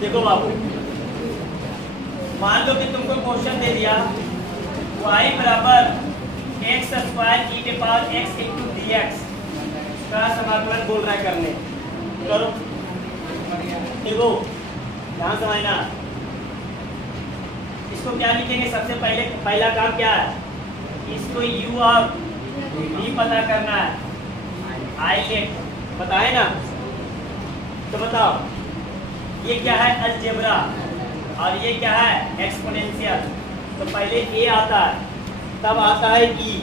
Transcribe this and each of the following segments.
देखो बाबू, मान लो कि तुमको क्वेश्चन दे दिया y बराबर एक्स स्क्वायर ई के power x into D x का समाकलन बोल रहा है करने। करो, देखो ध्यान समझना। इसको क्या लिखेंगे? सबसे पहले पहला काम क्या है? इसको u और v पता करना है। आई लेट पता है ना? तो बताओ ये क्या है? अलजेब्रा। और ये क्या है? एक्सपोनेंशियल। तो पहले a आता है, तब आता है e।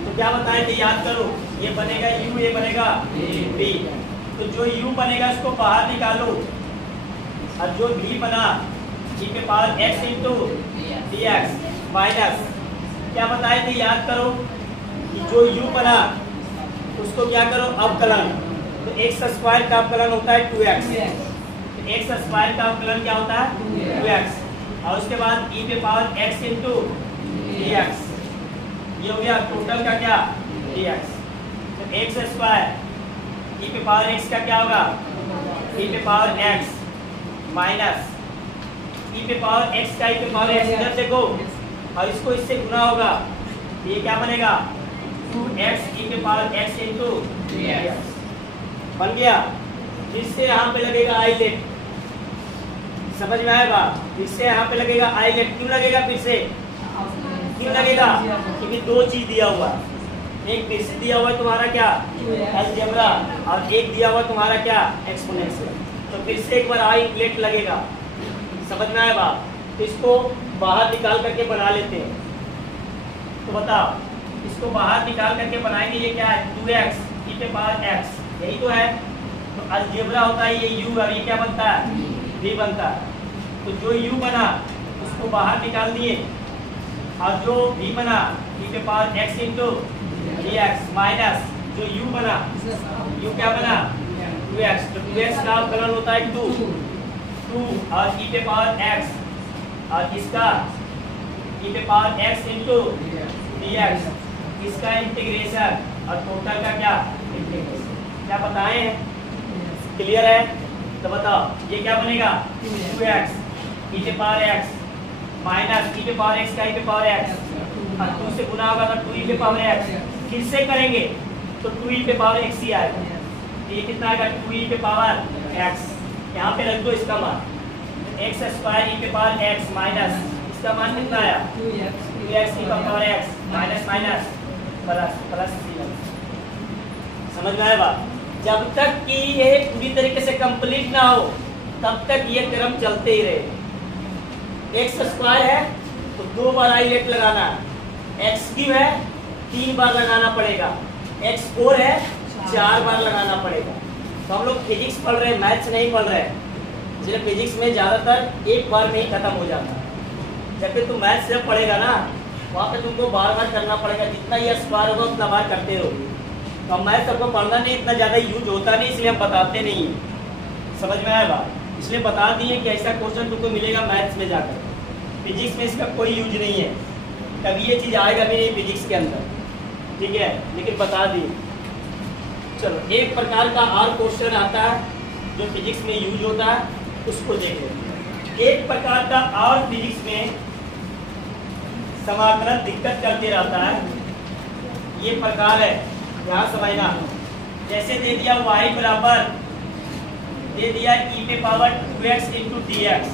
तो क्या बताए थे? याद करो, ये बनेगा u, ये बनेगा v। तो जो u बनेगा इसको बाहर निकालो, और जो v बना e के power x into D x minus क्या बताए थे? याद करो कि जो u बना उसको क्या करो? अवकलन। तो एक्स स्क्वायर का अवकलन होता है 2x। एक्स स्क्वायर का अवकलन क्या होता है? 2x। और उसके बाद e पे power x into D x, ये हो गया टोटल का क्या? dx। तो एक्स स्क्वायर e पे पावर x का क्या होगा? e पे पावर x माइनस e पे पावर x का e पे पावर x इधर देखो, और इसको इससे गुना होगा, ये क्या बनेगा? 2x e पे पावर x इंटू dx बन गया। इससे यहाँ पे लगेगा आई लेट। समझ में आएगा? इससे यहाँ पे लगेगा आई लेट। क्यों लगेगा? फिर से क्यों लगेगा? क्योंकि दो चीज दिया हुआ, एक फिर से दिया हुआ तुम्हारा क्या? अलजेब्रा, और एक दिया हुआ तुम्हारा क्या? एक्सपोनेंशियल। तो फिर से एक बार आई लेट लगेगा। समझ में आएगा? इसको बाहर निकाल करके बना लेते हैं। तो बताओ, इसको बाहर निकाल करके बनाएंगे। ये क्या है? 2x e पे पावर x, यही तो है। तो अलजेब्रा होता है ये u, और ये क्या बनता है? v बनता है। तो जो u बना उसको बाहर निकाल दिए, और जो v बना e पे power x into D x minus जो u बना, u क्या बना? 2x। तो 2x का अवकलन होता है 2 और e पे पावर x, और इसका e पे power x into D x, इसका इंटीग्रेशन, और टोटल का क्या? इंटीग्रेशन। क्या बताएं? क्लियर है? तो बताओ ये क्या बनेगा? 2x e पे पावर x माइनस e पे पावर x का e पे पावर x, और 2 से गुना होगा तो 2e पे पावर x। फिर से करेंगे तो 2e पे पावर x ही आएगा। ये कितना आएगा? 2e पे पावर x। यहाँ पे रख दो इसका मान, x स्क्वायर e पे पावर x माइनस इसका मान कितना आया? 2x e पे power x minus minus plus. समझ में आएगा? जब तक कि ये पूरी तरीके से कंप्लीट ना हो तब तक ये क्रम चलते ही रहे। एक्स स्क्वायर है तो 2 बार आई लेट लगाना है, एक्स क्यूब है 3 बार लगाना पड़ेगा, एक्स 4 है 4 बार लगाना पड़ेगा। तो हम लोग फिजिक्स पढ़ रहे हैं, मैथ्स नहीं पढ़ रहे हैं, इसलिए फिजिक्स में ज्यादातर एक बार में ही खत्म हो जाता है। जबकि तुम मैथ्स जब पढ़ेगा ना, वहाँ पे तुमको बार बार करना पड़ेगा। जितना ये स्क्वायर होगा उतना बार करते रहो। तो मैथ्स सबको पढ़ना नहीं, इतना ज़्यादा यूज होता नहीं, इसलिए हम बताते नहीं हैं। समझ में आएगा? इसलिए बता दिए कि ऐसा क्वेश्चन तुमको मिलेगा मैथ्स में जाकर। फिजिक्स में इसका कोई यूज नहीं है, कभी ये चीज़ आएगा भी नहीं फिजिक्स के अंदर, ठीक है? लेकिन बता दिए। चलो एक प्रकार का और क्वेश्चन आता है जो फिजिक्स में यूज होता है, उसको देख लेते। एक प्रकार का और फिजिक्स में समाकलन दिक्कत करते रहता है, ये प्रकार है, ध्यान समझना। जैसे दे दिया y बराबर दे दिया e पे power 2x into D x,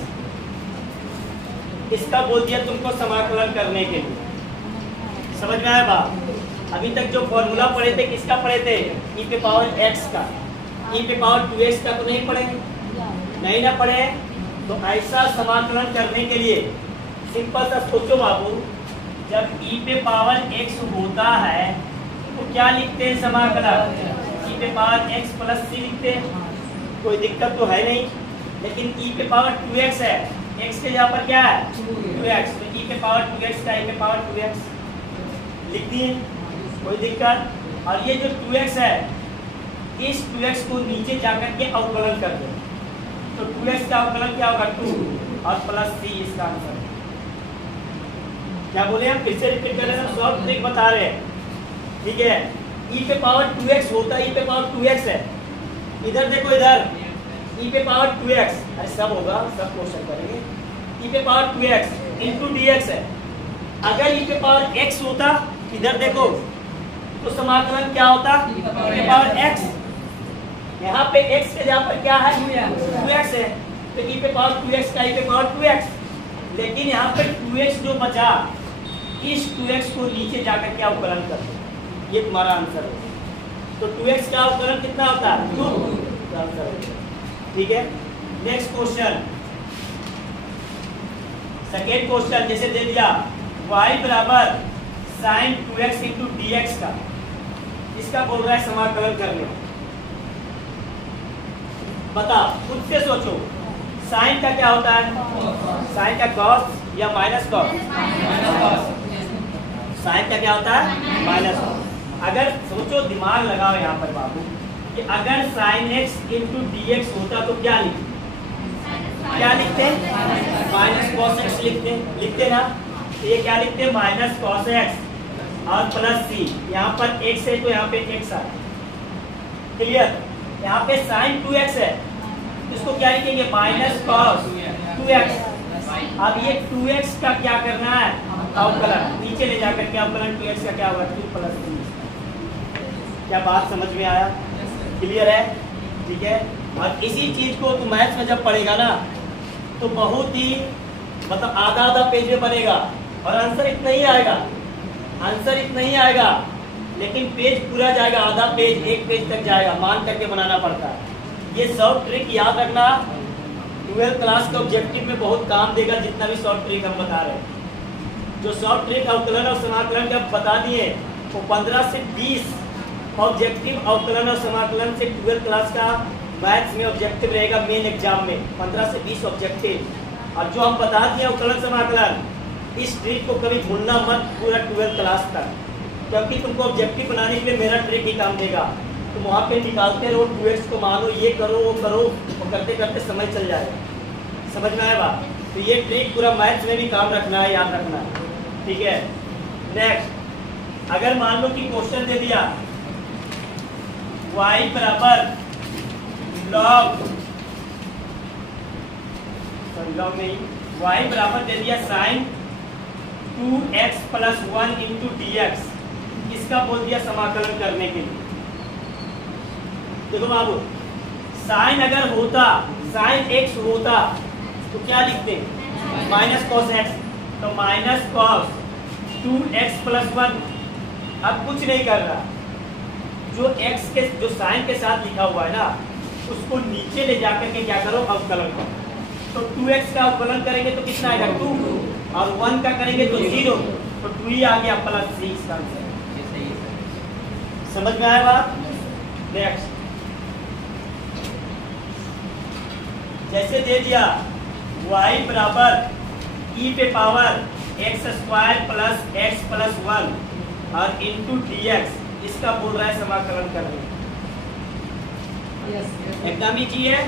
इसका बोल दिया तुमको समाकलन करने के लिए। समझ में आया बात? अभी तक जो फॉर्मूला पढ़े थे किसका पढ़े थे? e पे पावर x का, e पे पावर 2x का तो नहीं पढ़े? नहीं ना पढ़े? तो ऐसा समाकलन करने के लिए सिंपल सा सोचो बाबू, जब e पे पावर x होता है तो क्या लिखते हैं? समाकलन e पे पावर x प्लस c लिखते हैं, कोई दिक्कत तो है नहीं। लेकिन e पे पावर 2x है, x के यहाँ पर क्या है? 2x, तो e पे पावर 2x का e पे पावर 2x लिख दिए, कोई दिक्कत? और ये जो 2x है, इस 2x को नीचे जाकर के अवकलन कर दो, तो 2x का अवकलन क्या होगा? 2 और प्लस c इसका आंसर। क्या बोले हम? फिर से रिपीट कर रहे हैं, सॉल्व ट्रिक बता रहे हैं, ठीक है? e पे पावर 2x होता है, e पे पावर 2x है। इधर देखो, इधर ई पे पावर 2x, अरे सब होगा, सब क्वेश्चन करेंगे। ई पे पावर 2x इंटू dx है। अगर ई पे पावर x होता, इधर देखो, तो समाकलन क्या होता? ई पे पावर x। यहाँ पे x के जगह पर क्या है? 2x है, तो ई पे पावर 2x का ई पे पावर 2x। लेकिन यहाँ पे 2x जो बचा, इस 2x को नीचे जाकर क्या अवकलन कर दो, ये तुम्हारा आंसर है। तो 2x का अवकलन कितना होता है? 2 आंसर है। ठीक है, नेक्स्ट क्वेश्चन, सेकेंड क्वेश्चन जैसे दे दिया y बराबर साइन 2x इंटू dx का, इसका बोल रहा है समाकलन करने। बता, खुद से सोचो, साइन का क्या होता है? साइन का कॉस या माइनस कॉस? साइन का क्या होता है? Minus cos. अगर सोचो, दिमाग लगाओ यहाँ पर बाबू, कि अगर साइन x इंटू dx होता तो क्या लिखते? क्या लिखते हैं? माइनस कॉस x लिखते ना। तो ये क्या लिखते हैं? माइनस कॉस x और प्लस c। यहाँ पर x है तो यहाँ पे x आ, क्लियर? यहाँ पे साइन 2x है, इसको क्या लिखेंगे? Minus cos 2x। अब ये 2x का क्या करना है? अवकलन, नीचे ले जाकर के अवकलन 2x का क्या होगा? 2 प्लस 3। क्या बात समझ में आया? क्लियर है? ठीक है। और इसी चीज को तुम मैथ्स में जब पढ़ेगा ना, तो बहुत ही मतलब आधा आधा पेज में बनेगा, और आंसर इतना ही आएगा, आंसर इतना ही आएगा, लेकिन पेज पूरा जाएगा, आधा पेज, एक पेज तक जाएगा, मान करके बनाना पड़ता है। ये शॉर्ट ट्रिक याद रखना, 12th क्लास के ऑब्जेक्टिव में बहुत काम देगा, जितना भी शॉर्ट ट्रिक हम बता रहे हैं। जो शॉर्ट ट्रिक अवकलन और समाकलन का बता दिए, वो 15 से 20 ऑब्जेक्टिव अवकलन और समाकलन से 12th क्लास का मैथ्स में ऑब्जेक्टिव रहेगा मेन एग्जाम में, 15 से 20 ऑब्जेक्टिव। और जो हम बता दिए अवकलन समाकलन, इस ट्रिक को कभी भूलना मत पूरा 12th क्लास तक, क्योंकि तुमको ऑब्जेक्टिव बनाने के लिए मेरा ट्रिक ही काम देगा। तुम वहाँ पे निकालते रहो, 2x को मानो, ये करो वो करो, और करते करते समय चल जाएगा। समझ में आया बात? तो ये ट्रिक पूरा मैथ्स में भी काम रखना है, याद रखना है। ठीक है, नेक्स्ट, अगर मान लो कि क्वेश्चन दे दिया y बराबर लॉग नहीं, y बराबर दे दिया sign 2x plus 1 into dx, इसका बोल दिया समाकलन करने के लिए। देखो बाबू, साइन अगर होता, साइन x होता तो क्या लिखते? माइनस कॉस x, तो माइनस कॉस 2x प्लस 1। अब कुछ नहीं कर रहा, जो x के जो साइन के साथ लिखा हुआ है ना, उसको नीचे ले जाकर के क्या करो? अवकलन करो। तो 2x का अवकलन करेंगे तो कितना आएगा? 2, और 1 का करेंगे तो 0, तो 2 ही आ गया प्लस 3 इसका आंसर। समझ में आया बात? नेक्स्ट, जैसे दे दिया y बराबर e पे power x square plus x plus 1 और इंटू dx, इसका बोल रहा है समाकलन करने। एकदम ही चीज है।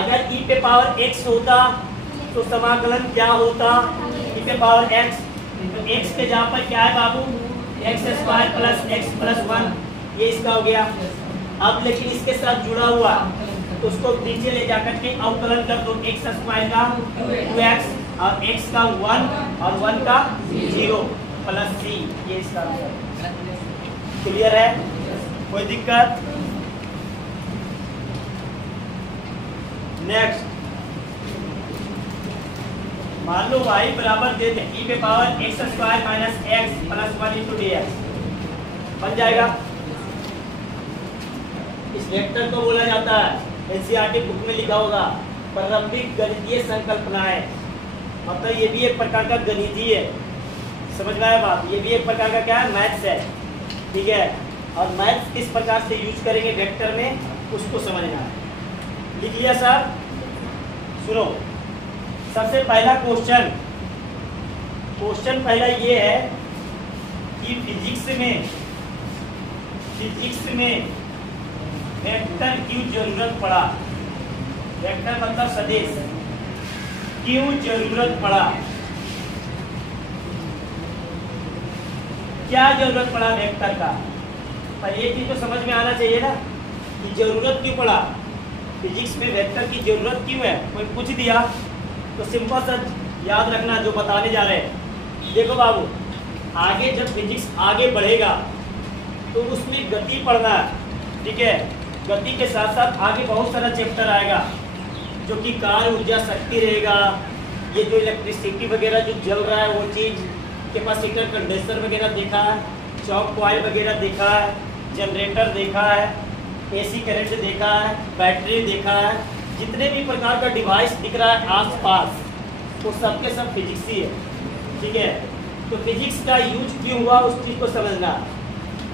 अगर e पे पावर x होता तो समाकलन क्या होता? e पे पावर x, तो x के जहाँ पर क्या है बाबू? x square plus x plus 1, ये इसका हो गया। अब लेकिन इसके साथ जुड़ा हुआ, तो उसको नीचे ले जाकर के अवकलन कर दो, x स्क्वायर का 2x और x का 1 और 1 का 0 प्लस 3, ये इसका आंसर। क्लियर है? कोई दिक्कत? नेक्स्ट, मान लो y बराबर दे दे e पे power x square minus x plus 1 into dx, बन जाएगा। इस वेक्टर को बोला जाता है, एनसीईआरटी बुक में लिखा होगा, प्रारंभिक गणितीय संकल्पना है। मतलब ये भी एक प्रकार का गणितीय है। समझ में आया बात? ये भी एक प्रकार का क्या है? मैथ्स है। ठीक है, और मैथ्स किस प्रकार से यूज करेंगे वेक्टर में, उसको समझना है। लिख लिया सर? सुनो, सबसे पहला क्वेश्चन पहला ये है कि फिजिक्स में वेक्टर क्यों जरूरत पड़ा? वेक्टर मतलब सदिश, क्यों जरूरत पड़ा? क्या जरूरत पड़ा वेक्टर का? पर ये चीज तो समझ में आना चाहिए ना कि जरूरत क्यों पड़ा। फिजिक्स में वेक्टर की जरूरत क्यों है, कोई पूछ दिया तो सिंपल सा याद रखना जो बताने जा रहे हैं। देखो बाबू, आगे जब फिजिक्स आगे बढ़ेगा तो उसमें गति पढ़ना है, ठीक है। गति के साथ साथ आगे बहुत सारा चैप्टर आएगा जो कि कार्य ऊर्जा शक्ति रहेगा, ये जो इलेक्ट्रिसिटी वगैरह जो जल रहा है वो चीज़, कैपेसिटर कंडेंसर वगैरह देखा है, चौक कॉइल वगैरह देखा है, जनरेटर देखा है, एसी करंट देखा है, बैटरी देखा है, जितने भी प्रकार का डिवाइस दिख रहा है आसपास वो सब के सब फिजिक्स ही है, ठीक है। तो फिजिक्स का यूज क्यों हुआ उस चीज़ को समझना।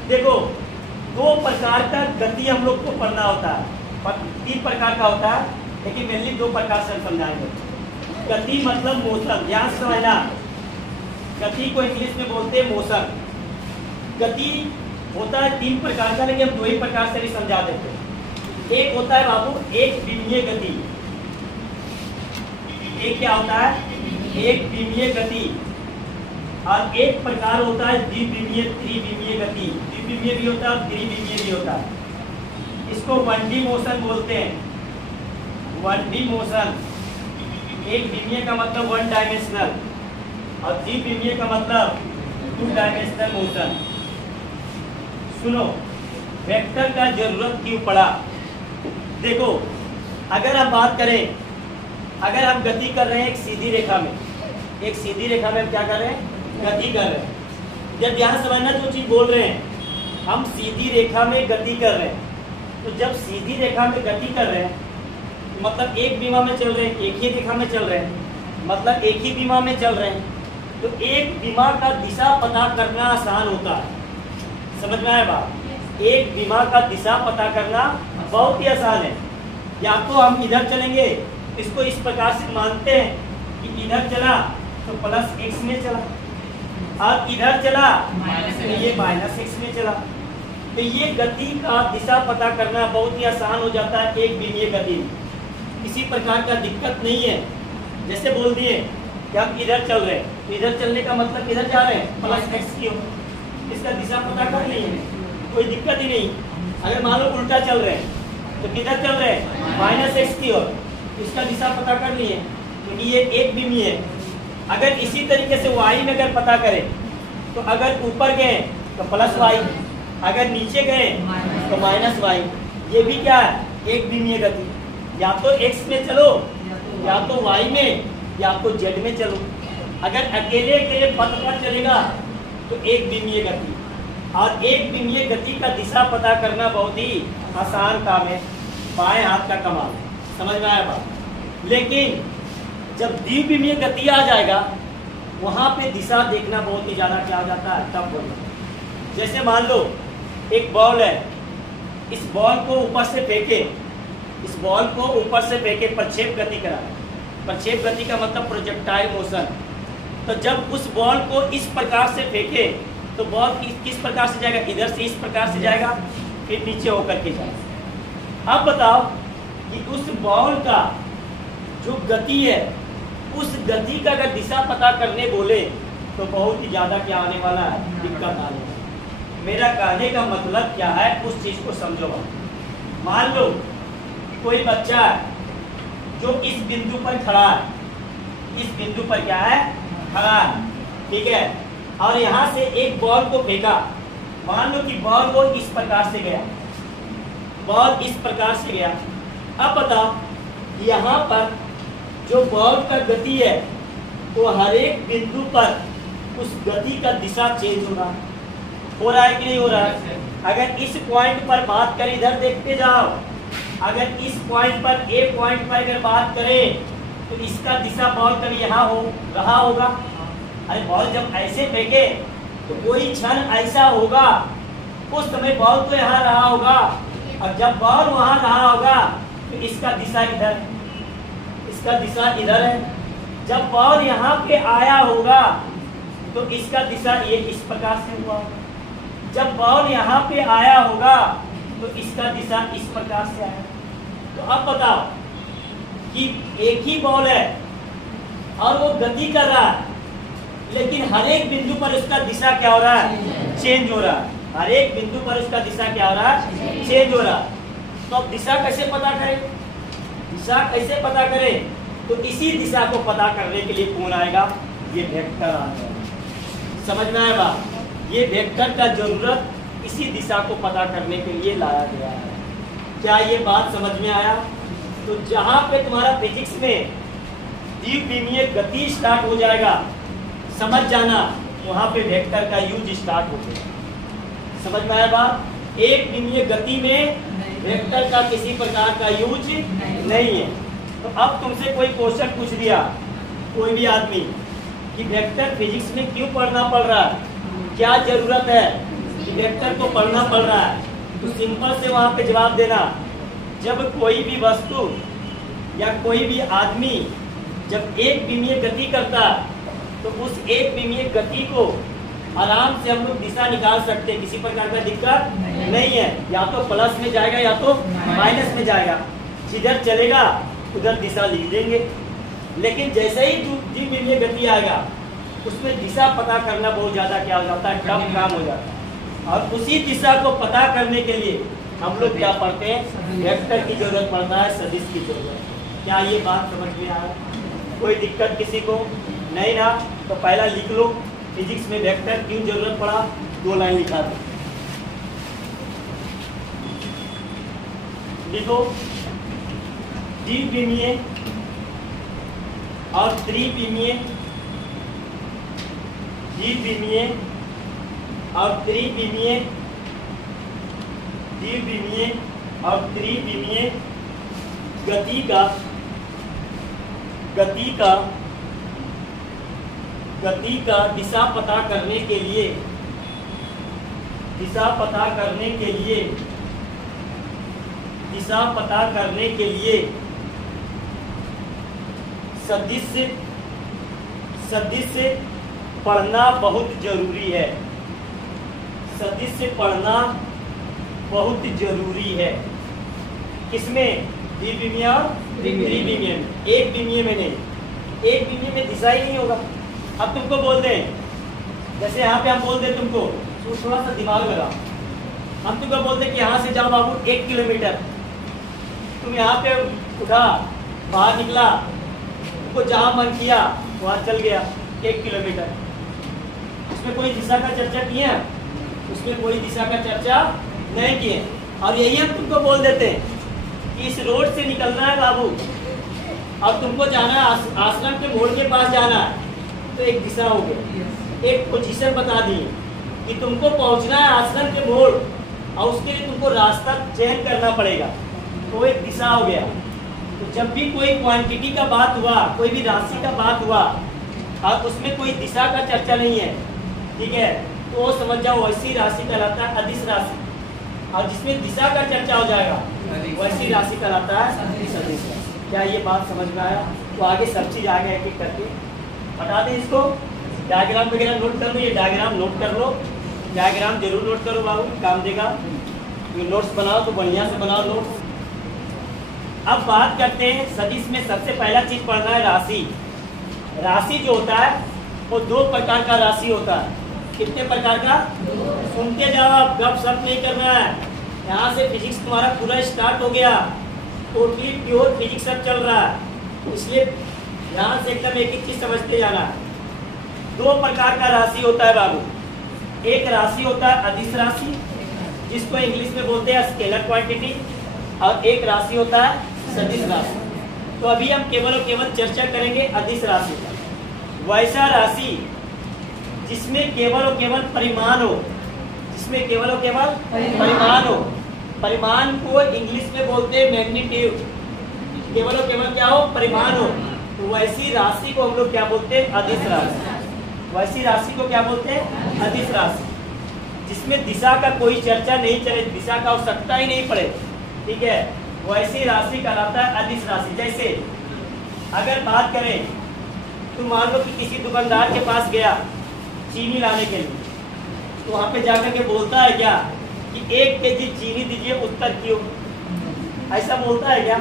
देखो, दो प्रकार का गति हम लोग को पढ़ना होता है, 3 प्रकार का होता है, लेकिन मेनली 2 प्रकार से हम समझाएंगे। गति मतलब मोशन, ध्यान से समझना। गति को इंग्लिश में बोलते हैं मोशन। गति होता है 3 प्रकार का, लेकिन हम 2 ही प्रकार से भी समझा देते हैं। एक होता है बाबू एक विमीय गति। एक क्या होता है? एक विमीय गति। और एक प्रकार होता है द्विविमीय, त्रिविमीय गति। द्विविमीय भी होता है, त्रिविमीय भी होता है। इसको 1D मोशन बोलते हैं। 1D motion. एक विमीय का मतलब 1 डायमेंशनल और द्विविमीय का मतलब 2 डायमेंशनल मोशन। सुनो, वेक्टर का जरूरत क्यों पड़ा। देखो, अगर हम बात करें, अगर हम गति कर रहे हैं एक सीधी रेखा में, एक सीधी रेखा में हम क्या कर रहे हैं? गति कर रहे हैं। जब यहाँ समझना जो चीज बोल रहे हैं, हम सीधी रेखा में गति कर रहे हैं। तो जब सीधी रेखा में गति कर रहे हैं मतलब एक विमा में चल रहे हैं, एक ही रेखा में चल रहे हैं, मतलब एक ही विमा में चल रहे हैं, तो एक विमा का दिशा पता करना आसान होता है। समझ में आया बात? एक विमा का दिशा पता करना बहुत ही आसान है। या तो हम इधर चलेंगे, इसको इस प्रकार से मानते हैं कि इधर चला तो +x में चला, और इधर चला तो ये -x में चला। तो ये गति का दिशा पता करना बहुत ही आसान हो जाता है एक विमीय गति। किसी प्रकार का दिक्कत नहीं है। जैसे बोल दिए कि हम इधर चल रहे हैं, तो इधर चलने का मतलब इधर जा रहे हैं +x की ओर, इसका दिशा पता कर लिए, कोई दिक्कत ही नहीं। अगर मान लो उल्टा चल रहे हैं तो किधर चल रहे हैं? -x की ओर, इसका दिशा पता कर लिए, क्योंकि ये एक विमीय है। अगर इसी तरीके से y में अगर पता करें तो अगर ऊपर गए तो +y, अगर नीचे गए तो -y। ये भी क्या है? एक विमीय गति। या तो x में चलो, या तो y में, या तो z में चलो। अगर अकेले अकेले पथ पर चलेगा तो एक विमीय गति। और एक विमीय गति का दिशा पता करना बहुत ही आसान काम है, बाएं हाथ का कमाल। समझ में आया बात? लेकिन जब द्विविमीय गति आ जाएगा वहां पे दिशा देखना बहुत ही ज्यादा क्या हो जाता है? टफ हो जाता है। जैसे मान लो एक बॉल है, इस बॉल को ऊपर से फेंके, इस बॉल को ऊपर से फेंके, प्रक्षेप गति करा। प्रक्षेप गति का मतलब प्रोजेक्टाइल मोशन। तो जब उस बॉल को इस प्रकार से फेंके तो बॉल किस प्रकार से जाएगा? इधर से इस प्रकार से जाएगा, फिर नीचे होकर के जाएगा। अब बताओ कि उस बॉल का जो गति है, उस गति का अगर दिशा पता करने बोले तो बहुत ही ज्यादा क्या आने वाला है? दिक्कत आने वाला है। मेरा कहने का मतलब क्या है उस चीज को समझो। मान लो कोई बच्चा है जो इस बिंदु पर खड़ा है, इस बिंदु पर क्या है? खड़ा है, ठीक है। और यहाँ से एक बॉल को फेंका। मान लो कि बॉल वो इस प्रकार से गया, बॉल इस प्रकार से गया। अब बताओ यहाँ पर जो बॉल का गति है वो हर एक बिंदु पर उस गति का दिशा चेंज हो रहा है कि नहीं हो रहा है? अगर इस पॉइंट पर बात करें, इधर देखते जाओ, अगर इस पॉइंट पर ए पॉइंट पर अगर बात करें तो इसका दिशा बॉल कभी यहाँ हो रहा होगा। अरे बॉल जब ऐसे फेंके तो कोई क्षण ऐसा होगा, उस समय बॉल तो यहाँ रहा होगा, और जब बॉल वहां रहा होगा तो इसका दिशा इधर, इसका दिशा इधर है। जब बॉल यहाँ पे आया होगा तो इसका दिशा ये इस प्रकार से हुआ। जब बॉल यहाँ पे आया होगा तो इसका दिशा इस प्रकार से आया। तो अब बताओ कि एक ही बॉल है और वो गति कर रहा है, लेकिन हर एक बिंदु पर उसका दिशा क्या हो रहा है? चेंज हो रहा है। हर एक बिंदु पर उसका दिशा क्या हो रहा है? चेंज हो रहा है। तो अब दिशा कैसे पता करें? दिशा कैसे पता करें? तो इसी दिशा को पता करने के लिए कौन आएगा? ये वेक्टर आ जाएगा। समझ में आएगा? ये वेक्टर का जरूरत इसी दिशा को पता करने के लिए लाया गया है। क्या ये बात समझ में आया? तो जहां पे तुम्हारा फिजिक्स में द्विविमीय गति स्टार्ट हो जाएगा, समझ जाना वहां पे वेक्टर का यूज स्टार्ट हो गया। समझ में आया बात? एक विमीय गति में वेक्टर का किसी प्रकार का यूज नहीं है। तो अब तुमसे कोई क्वेश्चन पूछ दिया कोई भी आदमी कि वेक्टर फिजिक्स में क्यों पढ़ना पड़ रहा है, क्या जरूरत है कि वेक्टर को पढ़ना पड़ रहा है, तो सिंपल से वहां पे जवाब देना, जब कोई भी वस्तु या कोई भी आदमी जब एक विमीय गति करता है तो उस एक विमीय गति को आराम से हम लोग दिशा निकाल सकते हैं, किसी प्रकार का दिक्कत नहीं है। या तो प्लस में जाएगा या तो माइनस में जाएगा, जिधर चलेगा उधर दिशा लिख देंगे। लेकिन जैसे ही द्विविमीय गति आएगा उसमें दिशा पता करना बहुत ज्यादा क्या हो जाता है, टफ काम हो जाता है। और उसी दिशा को पता करने के लिए हम लोग क्या पढ़ते हैं? वेक्टर की जरूरत पड़ता है, सदिश की जरूरत। क्या ये बात समझ में आया? कोई दिक्कत किसी को नहीं ना? तो पहला लिख लो, फिजिक्स में वेक्टर क्यों जरूरत पड़ा, 2 लाइन लिखा दो। लिखो, द्विविमीय और त्रिविमीय, द्विविमीय और त्रिविमीय, द्विविमीय और त्रिविमीय गति का दिशा पता करने के लिए सदिश पढ़ना बहुत जरूरी है। सदिश पढ़ना बहुत जरूरी है। किसमें? द्विविमीय और त्रिविमीय में। एक विमीय में नहीं, एक विमीय में दिशा ही नहीं होगा। अब तुमको बोल दें, जैसे यहाँ पे हम बोल दें तुमको, तो थोड़ा सा दिमाग लगा, हम तुमको बोल दें कि यहाँ से जाओ बाबू 1 किलोमीटर, तुम यहाँ पे उठा, बाहर निकला, तुमको जहाँ मन किया वहाँ चल गया 1 किलोमीटर। उसमें कोई दिशा का चर्चा किया? उसमें कोई दिशा का चर्चा नहीं किए। और यही हम तुमको बोल देते हैं कि इस रोड से निकलना है बाबू और तुमको जाना है आश्रम के मोड़ के पास जाना है, तो एक दिशा हो गई, एक पोजीशन बता दी कि तुमको पहुंचना है आश्रम के मोड़ और उसके लिए तुमको रास्ता चयन करना पड़ेगा, तो एक दिशा हो गया। तो जब भी कोई क्वांटिटी का बात हुआ, कोई भी राशि का बात हुआ और उसमें कोई दिशा का चर्चा नहीं है, ठीक है, तो वो समझ जाओ वैसी राशि कहलाता है अदिश राशि। और जिसमें दिशा का चर्चा हो जाएगा वैसी राशि कहलाता है सदिश राशि। क्या ये बात समझ में आया? तो आगे सब चीज आगे एक एक करके बता दें। इसको डायग्राम वगैरह नोट कर लो, ये डायग्राम नोट कर लो, डायग्राम जरूर नोट करो बाबू, काम देगा। ये नोट्स बनाओ तो बढ़िया से बनाओ नोट्स। अब बात करते हैं सदिश में सबसे पहला चीज पढ़ना है राशि। राशि जो होता है वो 2 प्रकार का राशि होता है। कितने प्रकार का? सुनते जाओ, आप गप सप नहीं करना है। यहाँ से फिजिक्स तुम्हारा पूरा स्टार्ट हो गया, टोटली प्योर फिजिक्स अब चल रहा है, इसलिए ध्यान से एकदम एक एक चीज समझते जाना है। 2 प्रकार का राशि होता है बाबू। एक राशि होता है अदिश राशि, जिसको इंग्लिश में बोलते हैं स्केलर क्वांटिटी, और एक राशि होता है सदिश राशि। तो अभी हम केवल और केवल चर्चा करेंगे अदिश राशि का। वैसा राशि जिसमें केवल और केवल परिमाण हो, जिसमें केवल और केवल परिमाण हो। परिमाण को इंग्लिश में बोलते हैं मैग्नीट्यूड। केवल और केवल क्या हो? परिमाण हो। तो वैसी राशि को हम लोग क्या बोलते हैं? अदिश राशि। वैसी राशि को क्या बोलते हैं? अदिश राशि। जिसमें दिशा का कोई चर्चा नहीं चले, दिशा का आवश्यकता ही नहीं पड़े, ठीक है, वैसी राशि कहलाता है अदिश राशि। जैसे अगर बात करें, तुम मान लो कि किसी दुकानदार के पास गया चीनी लाने के लिए, तो वहाँ पे जाकर के बोलता है क्या कि 1 केजी चीनी दीजिए, उत्तर क्यों? ऐसा बोलता है क्या?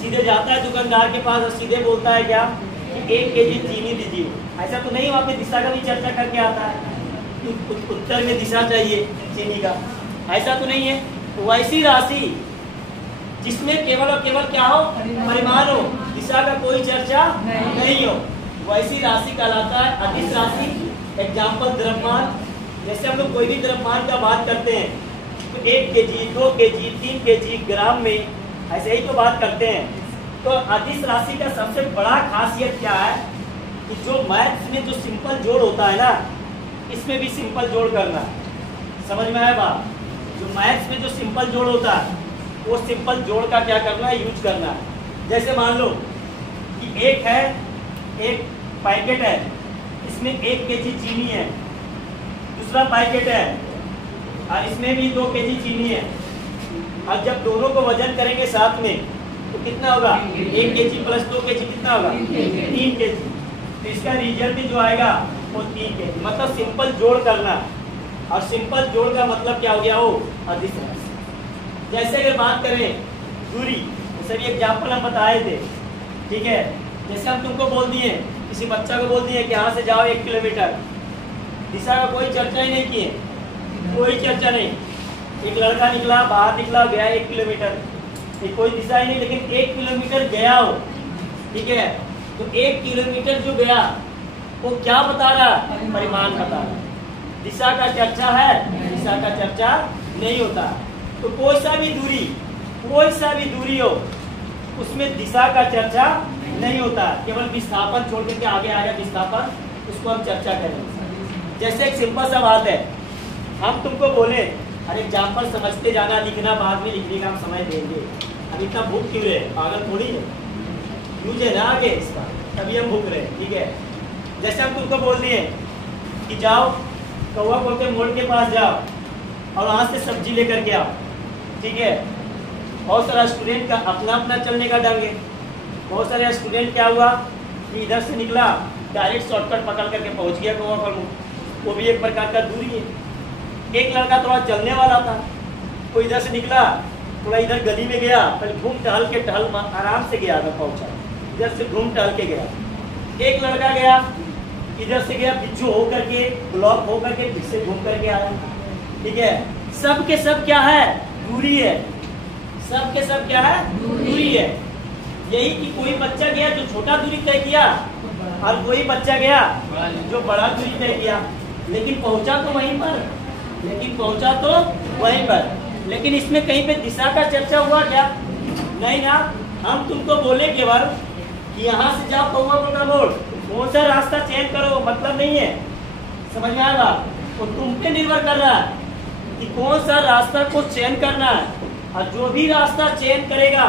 सीधे जाता है दुकानदार के पास और सीधे बोलता है क्या कि 1 केजी चीनी दीजिए? ऐसा तो नहीं, वहाँ पे दिशा का भी चर्चा करके आता है, उत्तर में दिशा चाहिए चीनी का, ऐसा तो नहीं है। तो वैसी राशि जिसमें केवल और केवल क्या हो, परिमाण हो, दिशा का कोई चर्चा नहीं हो, वैसी राशि कहलाता है अदिश राशि। एग्जाम्पल द्रव्यमान, जैसे हम लोग कोई भी द्रव्यमान का बात करते हैं तो 1 kg, 2 kg, 3 kg ग्राम में ऐसे ही तो बात करते हैं। तो अदिश राशि का सबसे बड़ा खासियत क्या है कि जो मैथ्स में जो सिंपल जोड़ होता है ना, इसमें भी सिंपल जोड़ करना है। समझ में आया बात? जो मैथ्स में जो सिंपल जोड़ होता है वो सिंपल जोड़ का क्या करना है, यूज करना है। जैसे मान लो कि एक पैकेट है, इसमें 1 kg चीनी है, दूसरा पैकेट है और इसमें भी 2 kg चीनी है। अब जब दोनों को वजन करेंगे साथ में तो कितना होगा, 1 kg प्लस 2 kg कितना होगा, 3 kg। तो इसका रिजल्ट जो आएगा वो 3 kg। मतलब सिंपल जोड़ करना, और सिंपल जोड़ का मतलब क्या हो गया, वो अदिश राशि। जैसे अगर बात करें दूरी, जैसे भी एग्जाम्पल हम बताए थे, ठीक है। जैसे हम तुमको बोल दिए, किसी बच्चा को बोल दिए कि यहाँ से जाओ 1 किलोमीटर, दिशा का कोई चर्चा ही नहीं किए, कोई चर्चा नहीं। एक लड़का निकला, बाहर निकला, गया 1 किलोमीटर, ये कोई दिशा ही नहीं, लेकिन 1 किलोमीटर गया हो, ठीक है। तो 1 किलोमीटर जो गया वो क्या बता रहा, परिमाण बता रहा। दिशा का चर्चा है, दिशा का चर्चा नहीं होता। तो कोई सा भी दूरी हो उसमें दिशा का चर्चा नहीं होता, केवल विस्थापन छोड़ करके आगे आएगा विस्थापन, उसको हम चर्चा करेंगे। जैसे एक सिंपल सा बात है, हम तुमको बोले अरे एग्जाम्पल समझते जाना, लिखना बाद में लिखने का हम समय देंगे, अब इतना भूख क्यों रहे, पागल थोड़ी है, यूज है ना आगे इसका, तभी हम भूख रहे, ठीक है। जैसे हम तुमको बोल दिए कि जाओ कौवा बोल के मोड़ के पास जाओ और वहाँ से सब्जी लेकर के आओ, ठीक है। बहुत सारा स्टूडेंट का अपना अपना चलने का ढंग है। बहुत सारे स्टूडेंट क्या हुआ कि इधर से निकला, डायरेक्ट शॉर्टकट पकड़ करके पहुँच गया कौवा पर, वो भी एक प्रकार का दूरी है। एक लड़का थोड़ा चलने वाला था, वो इधर से निकला, थोड़ा इधर गली में गया, पहले घूम टहल के आराम से गया, मैं पहुँचा, इधर से घूम टहल के गया। एक लड़का गया, इधर से गया बिच्छू हो करके, ब्लॉक हो करके, फिर से घूम करके आया, ठीक है। सब के सब क्या है, दूरी है, सब के सब क्या है, दूरी है। यही कि कोई बच्चा गया जो छोटा दूरी तय किया और कोई बच्चा गया जो बड़ा दूरी तय किया, लेकिन पहुंचा तो वहीं पर, लेकिन इसमें कहीं पे दिशा का चर्चा हुआ क्या, नहीं ना। हम तुमको बोले केवल कि यहाँ से जाओ कौवा बोला मोड़, कौन सा रास्ता चेंज करो, मतलब नहीं है, समझ में आएगा। तो तुम पे निर्भर कर रहा है कि कौन सा रास्ता को चयन करना है, और जो भी रास्ता चयन करेगा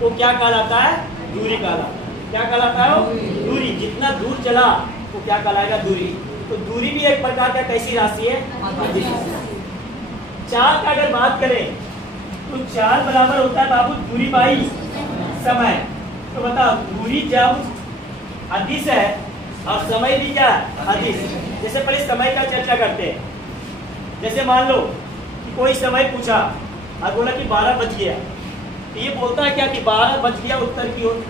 वो क्या कहलाता है, दूरी कहलाता है। क्या कहलाता है वो, दूरी। जितना दूर चला वो क्या कहलाएगा, दूरी। तो दूरी भी एक प्रकार का कैसी राशि है, अदिश राशि। चाल का अगर बात करें तो चाल बराबर होता है बाबू दूरी बाई समय। तो बताओ दूरी जब अदिश है और समय भी क्या है, अदिश। जैसे पहले समय का चर्चा करते हैं। जैसे मान लो कि कोई समय पूछा और बोला कि 12 बज गया, तो ये बोलता है क्या कि 12 बज गया उत्तर की ओर,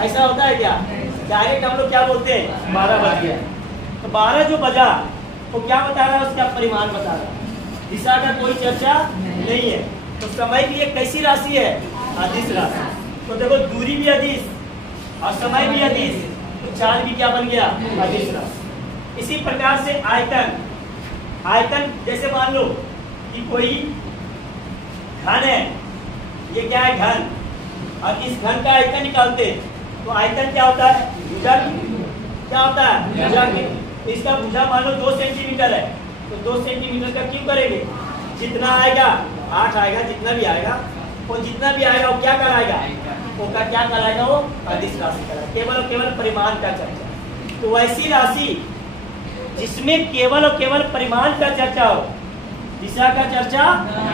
ऐसा होता है क्या, डायरेक्ट हम लोग क्या बोलते हैं, 12 बज गया। तो 12 जो बजा वो क्या बता रहा है, उसका परिमाण बता रहा है, दिशा का कोई चर्चा नहीं है। तो समय भी एक कैसी राशि है, अदिश राशि। तो देखो दूरी भी अदिश और समय भी अदिश, तो चाल भी क्या बन गया, अदिश राशि। इसी प्रकार से आयतन, जैसे मान लो कि कोई घन है, ये क्या है, घन, और इस घन का आयतन निकालते तो आयतन क्या होता है, भुजा। क्या होता है, भुजा। इसका भुजा मान लो 2 सेंटीमीटर है, तो 2 सेंटीमीटर का क्यों करेंगे, जितना आएगा 8 आएगा, जितना भी आएगा, और जितना भी आएगा वो क्या कराएगा, वो का क्या कराएगा, वो अदिश राशि कराएगा। केवल और केवल परिमाण का चर्चा। तो वैसी राशि जिसमें केवल और केवल परिमाण का चर्चा हो, दिशा का चर्चा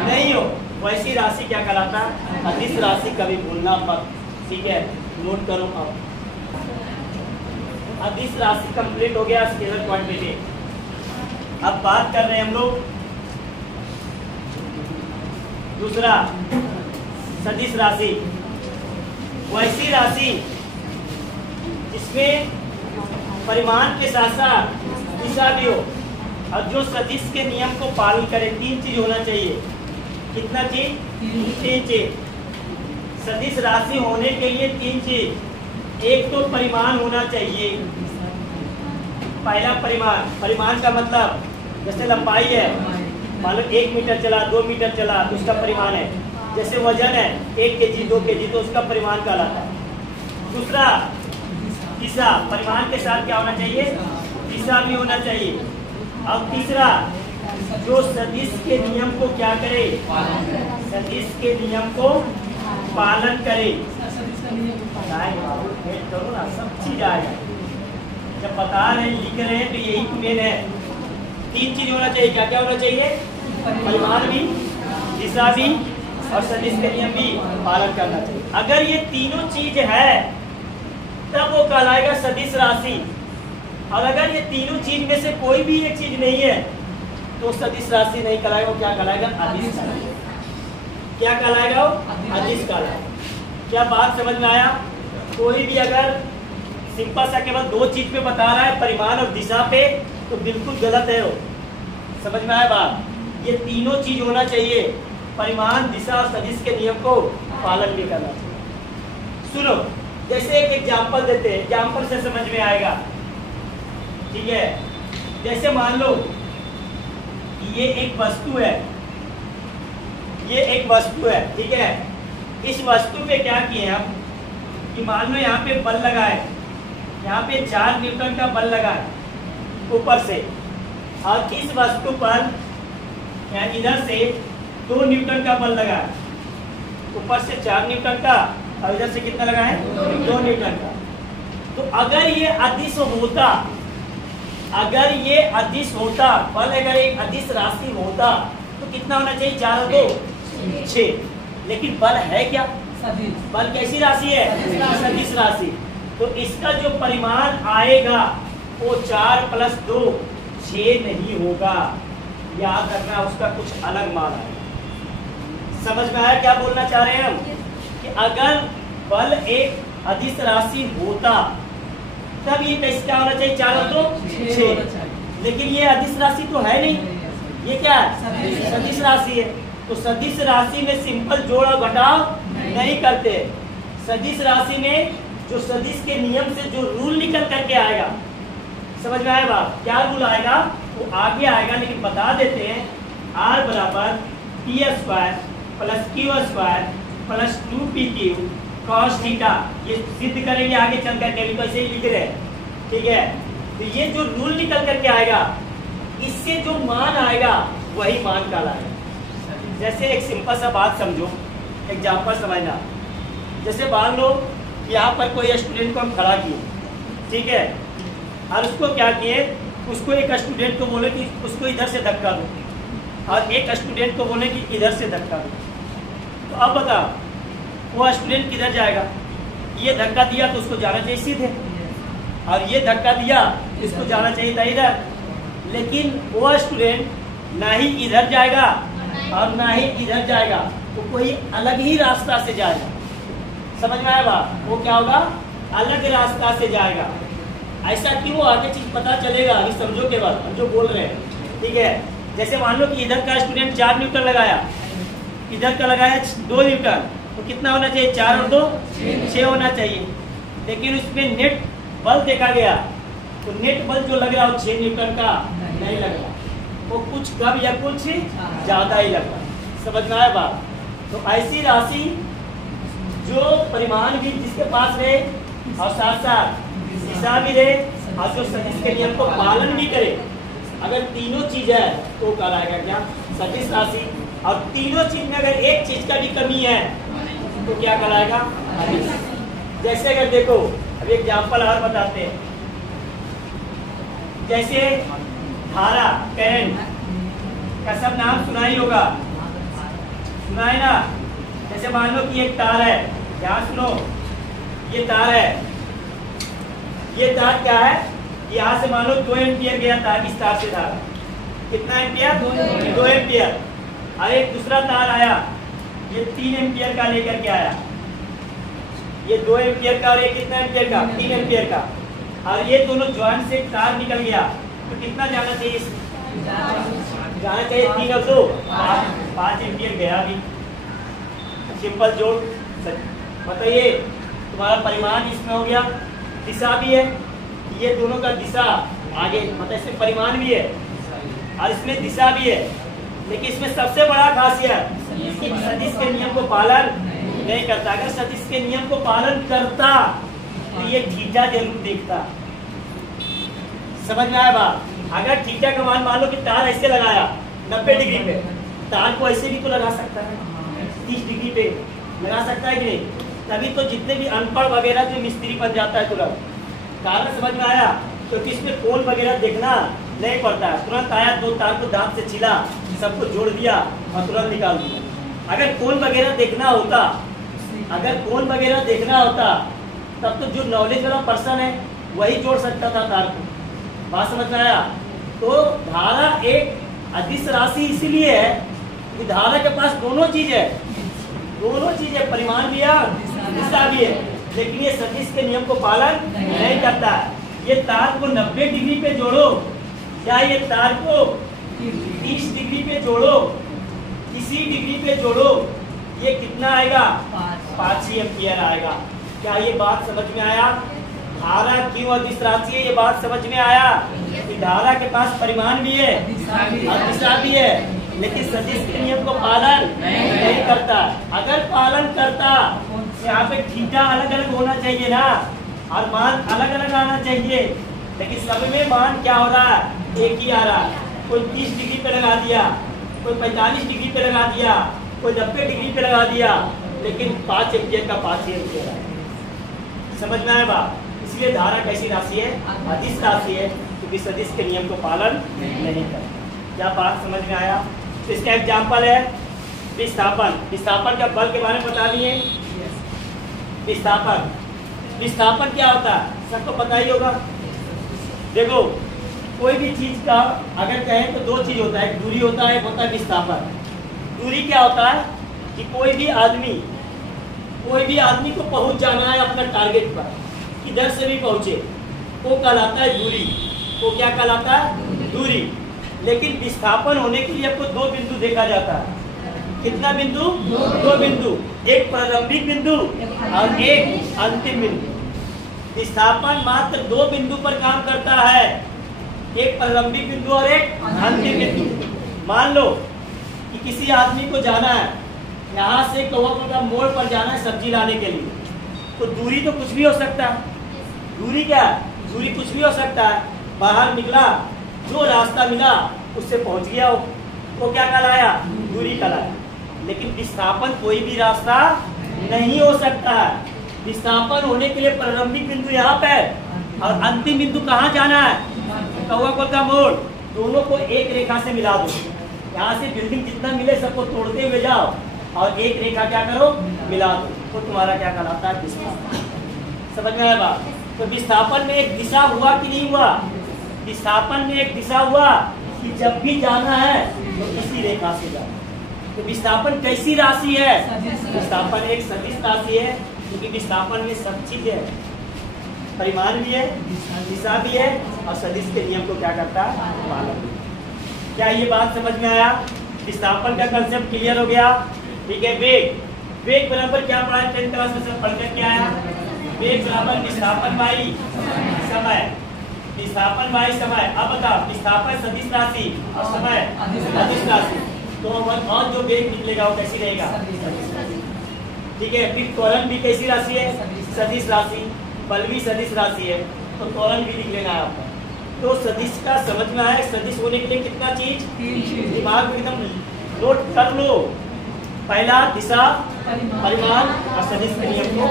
नहीं हो, वैसी राशि क्या कहलाता है, अदिश राशि। कभी भूलना मत, ठीक है, नोट करो। अब अदिश राशि कंप्लीट हो गया, स्केलर क्वांटिटी। अब बात कर रहे हैं हम लोग दूसरा, सदिश राशि। वैसी राशि जिसमें परिमाण के साथ साथ दिशा भी हो, और जो सदिश के नियम को पालन करे। 3 चीज होना चाहिए, कितना चीज, 3 चीज। सदिश राशि होने के लिए तीन चीज, एक तो परिमाण होना चाहिए। पहला परिमाण का मतलब जैसे लंबाई है, मान लो 1 मीटर चला, 2 मीटर चला तो उसका परिमाण है। जैसे वजन है 1 केजी 2 केजी तो उसका परिमाण कहलाता है। दूसरा दिशा, परिमाण के साथ क्या होना चाहिए, दिशा भी होना चाहिए। अब तीसरा जो सदिश के नियम को क्या करे, सदिश के नियम को पालन करे। करो ना, सब चीज आएगा। जब बता रहे लिख रहे हैं तो यही तो मेन है। तीन चीज होना चाहिए, क्या क्या होना चाहिए, परिमाण भी, दिशा भी और सदिश के नियम भी पालन करना चाहिए। अगर ये तीनों चीज है तब वो कहलाएगा सदिश राशि। और अगर ये तीनों चीज में से कोई भी एक चीज नहीं है तो सदिश राशि नहीं कहलाएगा। वो क्या कहलाएगा, अदिश कहलाएगा। क्या कहलाएगा, वो अदिश कहलाएगा। क्या बात समझ में आया? कोई भी अगर सिंपल सा केवल दो चीज पे बता रहा है, परिमाण और दिशा पे, तो बिल्कुल गलत है वो। समझ में आया बात? ये तीनों चीज होना चाहिए, परिमाण, दिशा और सदिश के नियम को पालन भी करना चाहिए। सुनो, जैसे एक एग्जाम्पल देते हैं, एग्जाम्पल से समझ में आएगा। ठीक है, जैसे मान लो ये एक वस्तु है, ये एक वस्तु है, ठीक है। इस वस्तु पे क्या किए हम कि मान लो यहाँ पे बल लगाए, यहाँ पे 4 न्यूटन का बल लगाए ऊपर से, और इस वस्तु पर इधर से 2 न्यूटन का बल लगाए, ऊपर से 4 न्यूटन का और इधर से कितना लगा है, 2 न्यूटन का। तो अगर ये अदिश होता, अगर ये अदिश होता, बल अगर एक अदिश राशि होता तो कितना होना चाहिए, 4 और 2 6। लेकिन बल है क्या, बल कैसी राशि है, सदिश राशि। तो इसका जो परिमाण आएगा वो 4 + 2 6 नहीं होगा। याद रखना, उसका कुछ अलग मान आएगा। समझ में आया क्या बोलना चाह रहे हैं हम? कि अगर बल एक अदिश राशि होता तब ये कैसे क्या होना चाहिए, 4 और 2 6। लेकिन ये अदिश राशि तो है नहीं, ये क्या है, सदिश राशि है। तो सदिश राशि में सिंपल जोड़ और घटाव नहीं करते। सदिश राशि में जो सदिश के नियम से जो रूल निकल करके आएगा, समझ में आएगा क्या रूल आएगा, वो आगे आएगा, लेकिन बता देते हैं। R = P² + Q² + 2PQ cos theta. ये सिद्ध करेंगे आगे चल करके, अभी तो ऐसे ही लिख रहे हैं, ठीक है। तो ये जो रूल निकल करके आएगा, इससे जो मान आएगा वही मान कहलाएगा। जैसे एक सिंपल सा बात समझो, एग्जाम्पल समझना। जैसे मान लो यहाँ पर कोई स्टूडेंट को हम खड़ा किए, ठीक है, और उसको क्या किए, उसको एक स्टूडेंट को बोले कि उसको इधर से धक्का दो, और एक स्टूडेंट को बोले कि इधर से धक्का दो। तो अब बता, वो स्टूडेंट किधर जाएगा? ये धक्का दिया तो उसको जाना चाहिए सीधे, और ये धक्का दिया इसको जाना चाहिए था इधर। लेकिन वो स्टूडेंट ना ही इधर जाएगा और ना ही इधर जाएगा, तो कोई अलग ही रास्ता से जाएगा। समझ में आया बात? वो क्या होगा, अलग रास्ता से जाएगा। ऐसा क्यों, आगे चीज पता चलेगा, अभी समझो के बाद हम जो बोल रहे हैं, ठीक है। जैसे मान लो कि इधर का स्टूडेंट 4 न्यूटन लगाया, इधर का लगाया 2 न्यूटन, तो कितना होना चाहिए, 4 और 2 6 होना चाहिए। लेकिन उसमें नेट बल देखा गया, तो नेट बल जो लग रहा है वो 6 न्यूटन का नहीं लग रहा, वो कुछ कम या कुछ ज्यादा ही लग रहा। समझ में आया बात? तो ऐसी राशि जो परिमाण भी जिसके पास रहे और साथ साथ दिशा भी रहे और जो सदिश के नियम को पालन भी करे, अगर तीनों चीज है तो कहलाएगा क्या, सदिश राशि। और तीनों चीज में अगर एक चीज का भी कमी है तो क्या कहलाएगा, अदिश। जैसे अगर देखो, अब एग्जाम्पल और बताते हैं। जैसे धारा, करंट का सब नाम सुना ही होगा, सुना है ना। जैसे मान लो कि एक तार है, ध्यान सुनो, ये तार है, ये तार क्या है, यहाँ से मान लो 2 एम्पियर गया तार, इस तार से धारा कितना एम्पियर, 2 एम्पियर। और एक दूसरा तार आया, ये 3 एम्पियर का लेकर के आया, ये 2 एम्पियर का और ये कितना एम्पियर का, 3 एम्पियर का। और ये दोनों ज्वाइंट से तार निकल गया, तो कितना जाना चाहिए, जाना चाहिए 3 और 2 5 एम्पियर गया। भी सिंपल जोड़ बताइए, तुम्हारा परिमाण इसमें हो गया, दिशा भी है, ये दोनों का दिशा आगे, मतलब इसमें परिमाण भी है और इसमें दिशा भी है। लेकिन इसमें सबसे बड़ा खासियत इसकी सदिश के नियम को पालन नहीं करता। अगर सदिश के नियम को पालन करता तो ये थीटा जरूर देखता। समझ में आया बात? अगर थीटा का मान लो कि तार ऐसे लगाया 90 डिग्री पे, तार को ऐसे भी तो लगा सकता है, 30 डिग्री पे लगा सकता है कि नहीं? तभी तो जितने भी अनपढ़ वगैरह जो मिस्त्री बन जाता है तुरंत। कारण समझ में आया? क्योंकि इसमें कोण वगैरह देखना नहीं पड़ता है, तुरंत आया, दो तार को दांत से छिला, सबको जोड़ दिया और तुरंत निकाल दिया। अगर कोण वगैरह देखना होता, अगर कोण वगैरह देखना होता तब तो जो नॉलेज वाला पर्सन है वही जोड़ सकता था तार को। बात समझ में आया? तो धारा एक अदिश राशि इसीलिए है कि धारा के पास दोनों चीज है, दोनों चीज है, परिमाण भी है, दिशा भी है, लेकिन ये सदिश के नियम को पालन नहीं करता है। ये तार को 90 डिग्री पे जोड़ो या ये तार को 30 डिग्री पे जोड़ो, किसी डिग्री पे जोड़ो, ये कितना आएगा? 5 एम्पियर आएगा। क्या ये बात समझ में आया? धारा क्यों अदिश राशि है, ये बात समझ में आया कि धारा के पास परिमाण भी है और दिशा भी है, लेकिन सदिश के नियम को पालन नहीं करता। अगर पालन करता तो यहाँ पे थीटा अलग अलग होना चाहिए ना, और मान अलग अलग आना चाहिए, लेकिन सब में मान क्या हो रहा है? एक ही आ रहा है। कोई 30 डिग्री पे लगा दिया, कोई 45 डिग्री पे लगा दिया, कोई 90 डिग्री पे लगा दिया, लेकिन 5 एम्पियर का 5 एम्पियर है। समझ में आया बात? इसलिए धारा कैसी राशि है? अदिश राशि है, क्योंकि सदिश के नियम को पालन नहीं करता। क्या बात समझ में आया? तो इसका एग्जाम्पल है विस्थापन। विस्थापन का बल के बारे में बता दिए। विस्थापन, विस्थापन क्या होता है सबको पता ही होगा। देखो, कोई भी चीज का अगर कहें तो दो चीज होता है, एक दूरी होता है, एक होता है विस्थापन। दूरी क्या होता है कि कोई भी आदमी को पहुंच जाना है अपना टारगेट पर, किधर से भी पहुंचे, वो कहलाता है दूरी। वो क्या कहलाता है? दूरी। लेकिन विस्थापन होने के लिए आपको 2 बिंदु देखा जाता है। कितना बिंदु? 2 बिंदु, एक प्रारंभिक बिंदु और एक अंतिम बिंदु। विस्थापन मात्र 2 बिंदु पर काम करता है, एक प्रारंभिक बिंदु और एक अंतिम बिंदु। मान लो कि किसी आदमी को जाना है, यहाँ से कौवा का मोड़ पर जाना है सब्जी लाने के लिए, तो दूरी तो कुछ भी हो सकता है। दूरी क्या है? दूरी कुछ भी हो सकता है। बाहर निकला, जो रास्ता मिला उससे पहुंच गया, वो क्या कहलाया? दूरी कहलाया। लेकिन विस्थापन कोई भी रास्ता नहीं हो सकता है। विस्थापन होने के लिए प्रारंभिक बिंदु यहाँ पे और अंतिम बिंदु कहाँ जाना है? कौवा का मोड़। दोनों को एक रेखा से मिला दो। यहाँ से बिल्डिंग जितना मिले सबको तोड़ते हुए जाओ और एक रेखा क्या करो? मिला दो। तो तुम्हारा क्या कहलाता है? विस्थापन। समझ में आया बात? तो विस्थापन में एक दिशा हुआ कि नहीं हुआ? विस्थापन में एक दिशा हुआ कि जब भी जाना है तो इसी रेखा से जाना। तो विस्थापन कैसी राशि है? विस्थापन एक सदिश राशि है, क्योंकि विस्थापन में सब चीज है, परिमाण भी है, दिशा भी है और सदिश के नियम को क्या करता है? पालन। क्या ये बात समझ में आया? विस्थापन का कंसेप्ट क्लियर हो गया? ठीक है। वेग, वेग बराबर क्या पढ़ा है 10th क्लास में? सब पढ़ कर क्या आया? वेग बराबर विस्थापन बाई समय। विस्थापन बाई समय। अब बताओ, विस्थापन सदिश राशि और समय अदिश राशि, तो और जो वेग निकलेगा वो कैसी रहेगा? ठीक है। फिर त्वरण भी कैसी राशि है? सदिश राशि। बल भी सदिश राशि है, तो त्वरण भी लिख लेना है आपका। तो सदिश का समझ में आया? सदिश होने के लिए कितना चीज? दिमाग में एकदम नोट कर लो। पहला दिशा, परिमाण और सदिश के नियम को।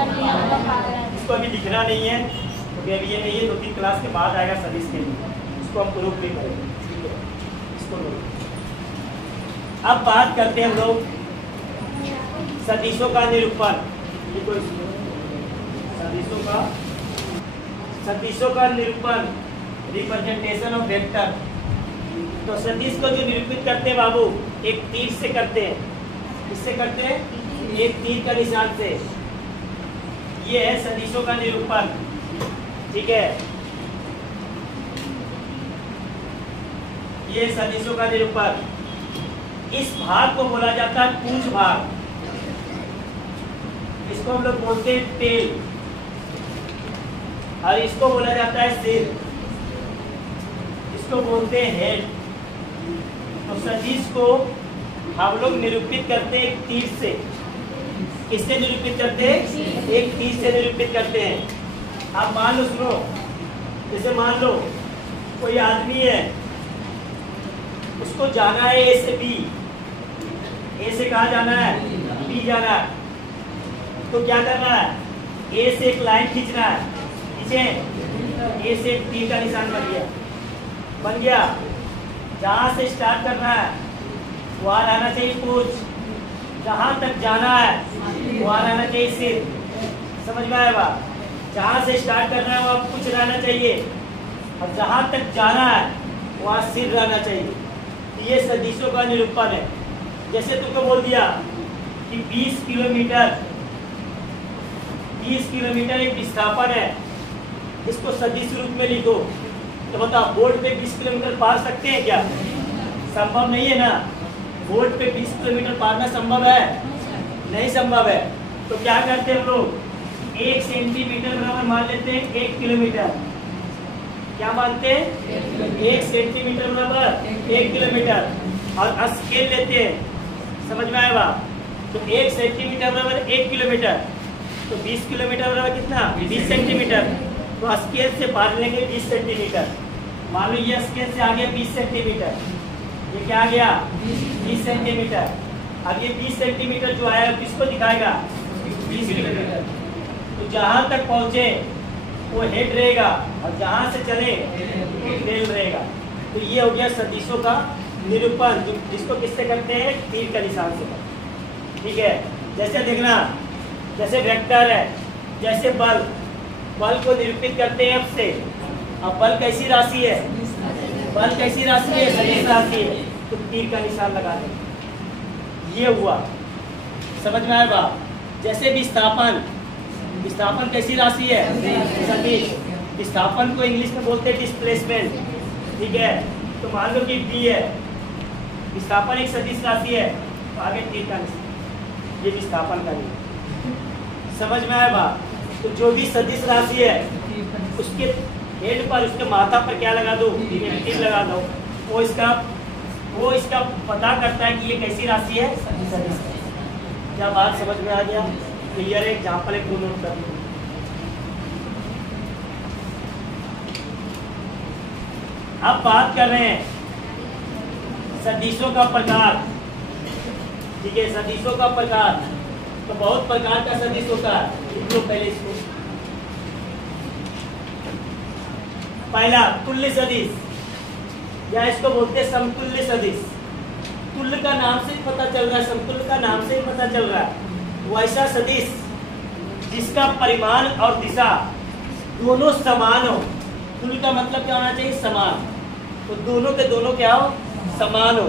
इसको अभी लिखना नहीं है, क्योंकि अभी ये नहीं है, 2-3 क्लास के बाद आएगा सदिश के नियम, इसको हम प्रूफ भी करेंगे। ठीक है, इसको लो। अब बात करते हैं हम लोग सदिशों का निरूपण। सदिशों का निरूपण, रिप्रेजेंटेशन ऑफ वेक्टर। तो सदिश को जो निरूपित करते हैं बाबू, एक तीर से करते हैं। किससे करते हैं? एक तीर का निशान से। ये है सदिशों का निरूपण। ठीक है, ये सदिशों का निरूपण। इस भाग को बोला जाता है पूंछ भाग। इसको हम लोग बोलते हैं टेल, और इसको बोला जाता है सिर, इसको बोलते हैं हेड। तो सदिश को हम लोग निरूपित करते हैं एक तीर से। किससे निरूपित करते हैं? एक तीर से निरूपित करते हैं। आप मान लो, सुनो, जैसे मान लो कोई आदमी है, उसको जाना है ए से बी। ए से कहाँ जाना है? बी जाना है। तो क्या करना है? ए से एक लाइन खींचना है, खींचे, ए से एक तीर का निशान बन गया, बन गया। जहाँ से स्टार्ट करना है वहाँ रहना चाहिए पूछ, जहाँ तक जाना है वहाँ रहना चाहिए सिर। समझ में आया बात? जहाँ से स्टार्ट करना है वहाँ कुछ रहना चाहिए, और जहाँ तक जाना है वहाँ सिर रहना चाहिए। ये सदिशों का निरूपण है। जैसे तुमको बोल दिया कि 20 किलोमीटर एक विस्थापन है, इसको सदिश रूप में लिखो। तो बताओ, बोर्ड पे 20 किलोमीटर पार सकते हैं क्या? संभव नहीं है ना। बोर्ड पे 20 किलोमीटर पारना संभव है? नहीं संभव है। तो क्या करते हैं हम लोग? 1 सेंटीमीटर बराबर मान लेते हैं 1 किलोमीटर। क्या मानते हैं? 1 सेंटीमीटर बराबर 1 किलोमीटर, और स्केल लेते हैं। समझ में आया बात? तो 1 सेंटीमीटर बराबर 1 किलोमीटर, तो 20 किलोमीटर बराबर कितना? 20 सेंटीमीटर। तो स्केल से पार लेंगे 20 सेंटीमीटर। मान लो ये स्केल से आ गया 20 सेंटीमीटर, ये क्या आ गया? 20 सेंटीमीटर। अब ये 20 सेंटीमीटर जो आया किसको दिखाएगा? 20 किलोमीटर। तो जहाँ तक पहुँचे वो हेड रहेगा, और जहाँ से चले टेल रहेगा। तो ये हो गया सदिशों का निरूपण, जिसको किससे करते हैं? तीर का निशान से। ठीक है, जैसे देखना, जैसे वेक्टर है, जैसे बल, बल को निरूपित करते हैं F से। अब बल कैसी राशि है? बल कैसी राशि है? सदिश राशि है। तो तीर का निशान लगा दें। ये हुआ, समझ में आया बात? जैसे विस्थापन, विस्थापन कैसी राशि है? सदिश। विस्थापन को इंग्लिश में बोलते हैं डिस्प्लेसमेंट। ठीक है, तो मान लो कि B है, विस्थापन एक सदिश राशि है, तो आगे तीर का निशान, ये विस्थापन का निशान। समझ में आया बात? तो जो भी सदिश राशि है उसके हेड पर, उसके माथा पर क्या लगा दो? तीर लगा दो। वो इसका पता करता है कि ये कैसी राशि है? सदिश। क्या बात समझ में आ गया? क्लियर है? एग्जाम्पल एक दो नोट कर लो। अब बात कर रहे हैं सदिशों का प्रकार। ठीक है, सदिशों का प्रकार। तो बहुत प्रकार का सदिश होता है। लिख लो पहले इसको। पहला तुल्य सदिश, या इसको बोलते हैं समतुल्य सदिश। तुल्य का नाम से ही पता चल रहा है, समतुल्य का नाम से ही पता चल रहा है। वैसा सदिश जिसका परिमाण और दिशा दोनों समान हो। तुल्य का मतलब क्या होना चाहिए? समान। तो दोनों के दोनों क्या हो? समान हो।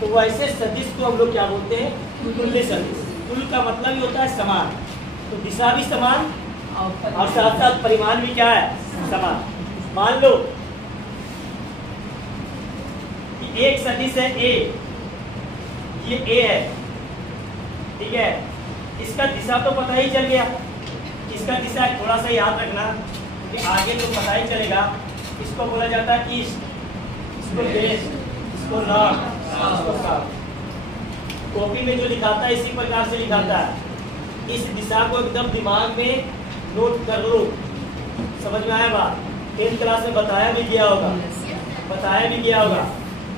तो वैसे सदिश को हम लोग क्या बोलते हैं? तुल्य सदिश। तुल्य का मतलब ही होता है समान। तो दिशा भी समान और साथ साथ परिमाण भी क्या है? समान। मान लो कि एक सदिश है A, ये A है। ठीक है, इसका दिशा तो पता ही चल गया। इसका दिशा थोड़ा सा याद रखना, कि आगे तो पता ही चलेगा। इसको बोला जाता है ईस्ट, इसको वेस्ट, इसको नॉर्थ, इसको साउथ। कॉपी में जो लिखाता है इसी प्रकार से लिखाता है। इस दिशा को एकदम दिमाग में नोट कर लो। समझ में आया बात? 10th क्लास में बताया भी गया होगा,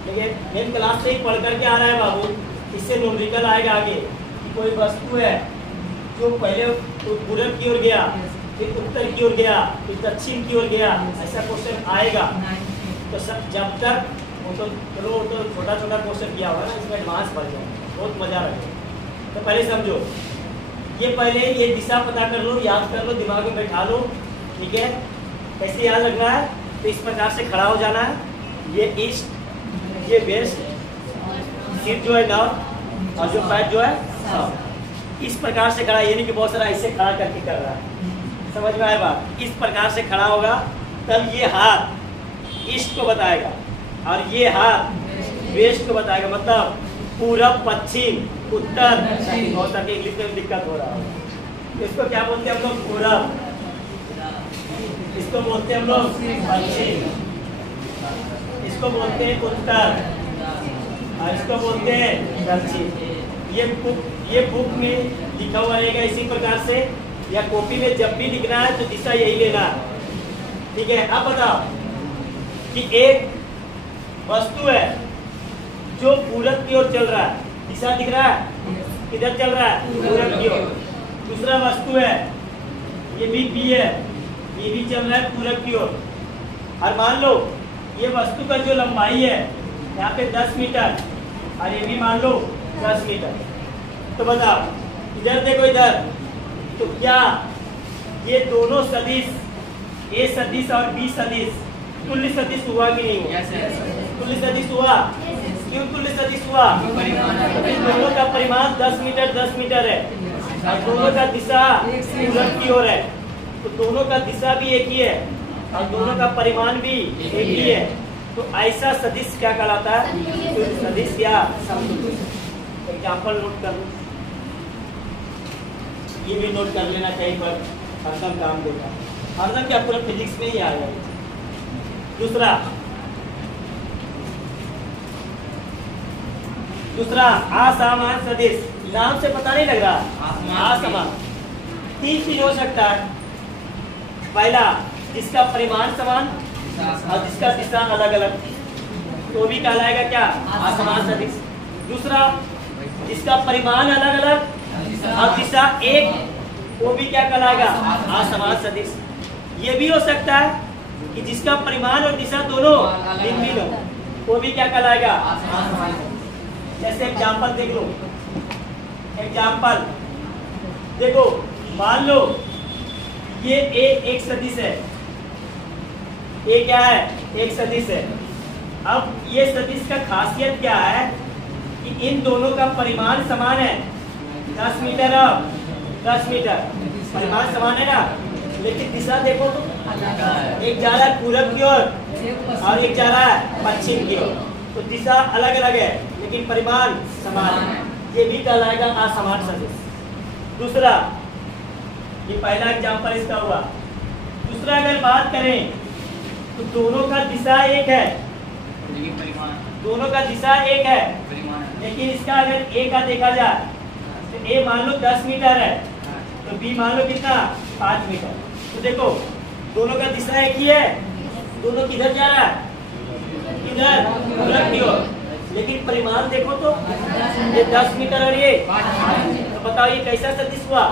लेकिन 10th क्लास से ही पढ़ करके आ रहा है बाबू। इससे न्यूमेरिकल आएगा आगे कि कोई वस्तु है जो पहले पूरब की ओर गया, फिर उत्तर की ओर गया, फिर दक्षिण की ओर गया, ऐसा क्वेश्चन आएगा। तो सब जब तक वो तो चलो तो छोटा छोटा क्वेश्चन किया होगा ना, इसमें एडवांस बढ़ जाए, बहुत मजा लगेगा। तो पहले समझो, ये पहले ये दिशा पता कर लो, याद कर लो, दिमाग में बैठा लो। ठीक है, कैसे याद रखना है? तो इस प्रकार से खड़ा हो जाना है। ये ईस्ट, ये वेस्ट, सिर जो है नॉर्थ, और जो पैर जो है साउथ। इस प्रकार से खड़ा, ये नहीं कि बहुत सारा ऐसे खड़ा करके कर रहा है। समझ में आया बात? इस प्रकार से खड़ा होगा, तब ये हाथ ईस्ट को बताएगा और ये हाथ वेस्ट को बताएगा। मतलब पूरब, पश्चिम, उत्तर। बहुत सारे इंग्लिश में दिक्कत हो रहा है। इसको क्या बोलते हैं हम लोग? पूरब। इसको बोलते हैं हम लोग पश्चिम। इसको बोलते हैं उत्तर और इसको बोलते हैं दक्षिण। ये बुक में लिखा हुआ रहेगा इसी प्रकार से, या कॉपी में जब भी लिखना है तो दिशा यही लेना है। ठीक है। अब बताओ कि एक वस्तु है जो पूरब की ओर चल रहा है, दिशा दिख रहा है, किधर चल रहा है? पूरब की ओर। दूसरा वस्तु है, ये भी बी है, ये भी चल रहा है पूरब की ओर। और मान लो ये वस्तु का जो लंबाई है यहाँ पे 10 मीटर और ये भी मान लो 10 मीटर। तो बताओ, इधर देखो इधर, तो क्या ये दोनों सदिश ए सदिश और बी सदिश तुल्य सदिश हुआ कि नहीं हुआ? तुल्य सदिश हुआ। क्यों तुल्य सदिश हुआ? दोनों का परिमाण 10 मीटर 10 मीटर है और दोनों का दिशा पूरब की ओर है, तो दोनों का दिशा भी एक ही है और दोनों का परिमाण भी एक ही है। तो ऐसा सदिश क्या कहलाता है? तुल्य सदिश या समतुल्य। एग्जाम्पल नोट कर लो, ये भी नोट कर लेना कहीं पर, हरदम काम देगा। हरदम क्या पूरा फिजिक्स में ही आएगा। दूसरा असमान सदिश। नाम से पता नहीं लग रहा, असमान। 3 चीज हो सकता है। पहला, जिसका परिमाण समान और जिसका दिशा अलग अलग, तो भी कहलाएगा क्या? असमान सदिश। दूसरा, जिसका परिमाण अलग अलग और दिशा एक, वो भी क्या कहलाएगा? असमान सदिश। ये भी हो सकता है कि जिसका परिमाण और दिशा दोनों भिन्न हो, वो भी क्या कहलाएगा? जैसे एग्जाम्पल देख लो। एग्जाम्पल देखो, मान लो ये एक सदिश है, ये क्या है? एक सदिश है। अब ये सदिश का खासियत क्या है कि इन दोनों का परिमाण समान है, 10 मीटर और 10 मीटर परिमाण समान है ना, लेकिन दिशा देखो तो एक जा रहा है पूरब की ओर और एक जा रहा है पश्चिम की ओर, तो दिशा अलग अलग है लेकिन परिमाण समान है। ये भी कहलाएगा असमान सदिश। दूसरा, ये पहला एग्जाम्पल इसका हुआ। दूसरा अगर बात करें तो दोनों का दिशा एक है, दोनों का दिशा एक है, लेकिन इसका अगर ए का देखा जाए तो ए मान लो 10 मीटर है तो बी मान लो कितना? 5 मीटर। तो देखो दोनों का दिशा एक ही है, दोनों किधर जा रहा है? इधर पूरब की ओर, लेकिन परिमाण देखो तो ये 10 मीटर और ये, तो बताओ ये कैसा सदिश हुआ?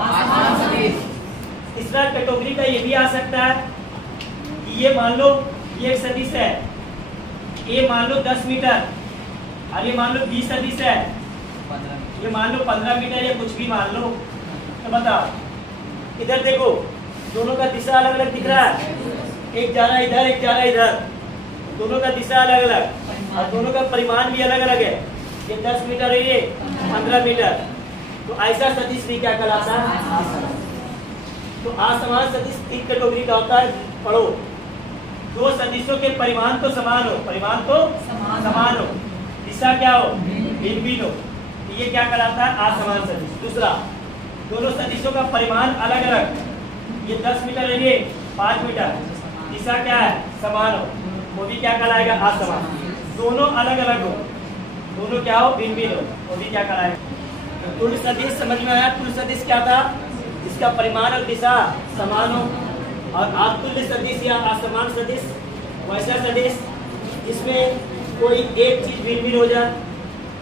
तीसरा कैटेगरी का ये भी आ सकता है कि ये मान लो ये एक सदिश है, ये मान लो 10 मीटर और ये मान लो 20 सदिश है, ये मान लो 15 मीटर या कुछ भी मान लो। तो बताओ, इधर देखो दोनों का दिशा अलग अलग दिख रहा है, एक जा रहा है इधर, एक जा रहा है इधर, दोनों का दिशा अलग अलग और दोनों का परिमाण भी अलग अलग है, ये 10 मीटर है, ये 15 मीटर। तो ऐसा सदिश भी क्या कहलाता है? तो असमान सदिश 3 कैटेगरी का होता है, पढ़ो। दो सदिशों के परिमाण तो समान हो, परिमाण तो समान हो, दिशा क्या हो? भिन्न भिन्न हो, तो ये क्या कहलाता है? असमान सदिश। दूसरा, दोनों सदिशों का परिमाण अलग अलग, ये 10 मीटर है, ये 5 मीटर, दिशा क्या है? समान हो, वो भी क्या कहलाएगा? असमान। दोनों अलग अलग हो, दोनों क्या हो? भिन्न भिन्न हो, वो भी क्या कहलाएगा? तुल्य सदिश समझ में आया? तुल्य सदिश क्या था? जिसका परिमाण और दिशा समान हो। और अतुल्य सदिश या असमान सदिश वैसा सदिश जिसमें कोई एक चीज भिन्न भिन्न हो जाए,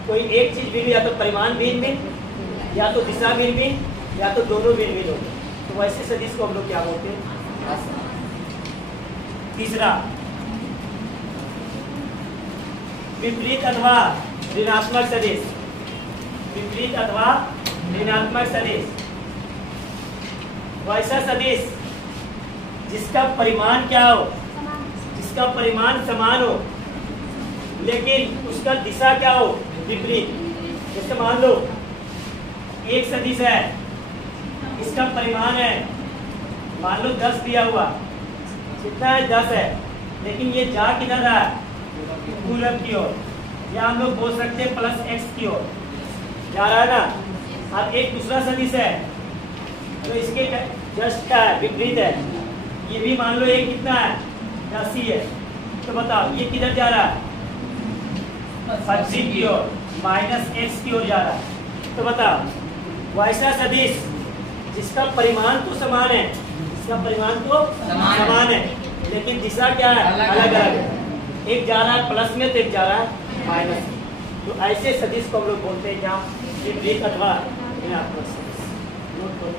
कोई एक चीज भिन्न, या तो परिमाण भिन्न भिन्न, या तो दिशा भिन्न भिन्न, या तो दोनों भिन्न भिन्न हो, तो वैसे सदिश को हम लोग क्या बोलते हैं? तीसरा, विपरीत अथवा ऋणात्मक सदिश। विपरीत अथवा ऋणात्मक सदिश वैसा सदिश जिसका परिमाण क्या हो? जिसका परिमाण समान हो लेकिन उसका दिशा क्या हो? विपरीत। जैसे मान लो एक सदिश है, इसका परिमाण है मान लो 10 दिया हुआ, कितना है? 10 है, लेकिन ये जा किधर रहा है? पूरब की ओर, या हम लोग बोल सकते हैं +x की ओर जा रहा है ना। अब एक दूसरा सदिश है, तो इसके जस्ट क्या है, विपरीत है। ये भी मान लो ये कितना है, 80 है, तो बताओ ये किधर जा रहा है, पश्चिम की ओर, माइनस एक्स की ओर जा रहा है। तो बताओ वैसा सदिश जिसका परिमाण तो समान है, इसका परिमाण तो समान है, लेकिन दिशा क्या है, अलग अलग है। एक जा रहा है प्लस में तो एक जा रहा है माइनस में। तो ऐसे सदिश को हम लोग बोलते हैं क्या, विपरीत अथवा ऋणात्मक सदिश। नोट करो।